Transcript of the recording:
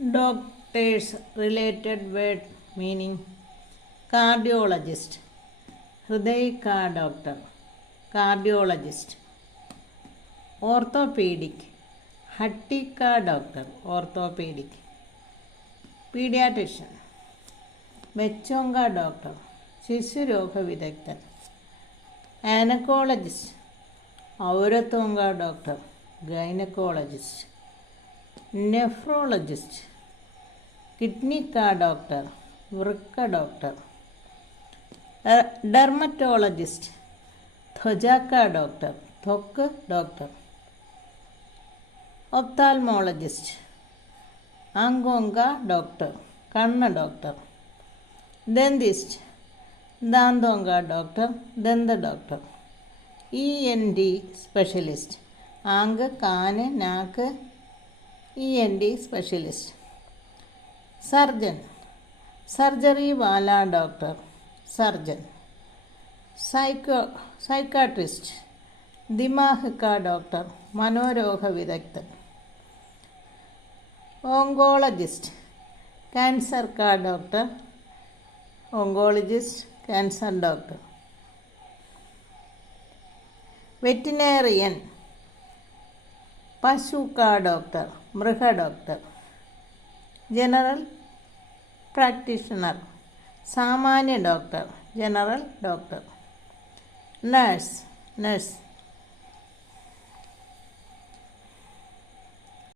Doctors related word meaning cardiologist, Hriday ka doctor, cardiologist. Orthopedic, Hatti ka doctor, orthopedic. Pediatrician, Mechonga doctor, ശിശുരോഗ വിദഗ്ധൻ. ആനക്കോളജിസ്റ്റ്, ഔരത്തോങ്ക doctor, gynaecologist. Nephrologist, kidney കാ doctor, വൃക്ക doctor. Dermatologist, ത്വചാക്ക doctor, ത്വക്ക് doctor. Ophthalmologist, ആങ്കോങ്ക doctor, കണ്ണ് doctor. Dentist, ദാന്തോങ്ക doctor, ദന്ത doctor. ENT specialist, Aankh, can, നാക്ക്. ENT specialist. Surgeon, surgery വാല doctor, surgeon. Psychiatrist, ദിമാഹ് കാ doctor, മനോരോഗ വിദഗ്ധൻ. Oncologist, cancer കാ ഡോക്ടർ, ഓങ്കോളജിസ്റ്റ്, ക്യാൻസർ ഡോക്ടർ. വെറ്റിനേറിയൻ, പശു കാ ഡോക്ടർ, മൃഗ ഡോക്ടർ. ജനറൽ പ്രാക്ടീഷണർ, സാമാന്യ doctor, general doctor. Nurse, nurse.